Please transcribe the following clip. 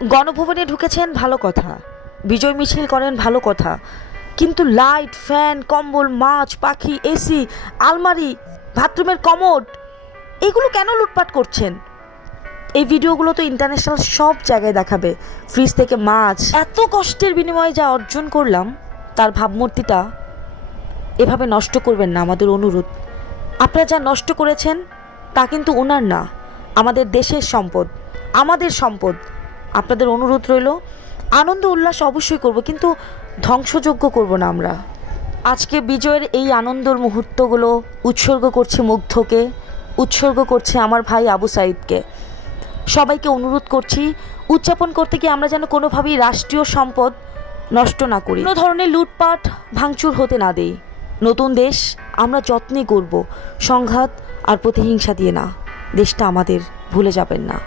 গণভবনে ঢুকেছেন ভালো কথা, বিজয় মিছিল করেন ভালো কথা, কিন্তু লাইট, ফ্যান, কম্বল, মাছ, পাখি, এসি, আলমারি, বাথরুমের কমোড এগুলো কেন লুটপাট করছেন? এই ভিডিওগুলো তো ইন্টারন্যাশনাল সব জায়গায় দেখাবে। ফ্রিজ থেকে মাছ, এত কষ্টের বিনিময়ে যা অর্জন করলাম তার ভাবমূর্তিটা এভাবে নষ্ট করবেন না, আমাদের অনুরোধ। আপনারা যা নষ্ট করেছেন তা কিন্তু ওনার না, আমাদের দেশের সম্পদ, আমাদের সম্পদ। আপনাদের অনুরোধ রইল, আনন্দ উল্লাস অবশ্যই করব, কিন্তু ধ্বংসযজ্ঞ করব না আমরা। আজকে বিজয়ের এই আনন্দের মুহূর্তগুলো উৎসর্গ করছে মুগ্ধকে, উৎসর্গ করছে আমার ভাই আবু সাইদকে। সবাইকে অনুরোধ করছি, উদযাপন করতে গিয়ে আমরা যেন কোনোভাবেই রাষ্ট্রীয় সম্পদ নষ্ট না করি, কোনো ধরনের লুটপাট ভাঙচুর হতে না দেই। নতুন দেশ আমরা যত্নে করব, সংঘাত আর প্রতিহিংসা দিয়ে না। দেশটা আমাদের, ভুলে যাবেন না।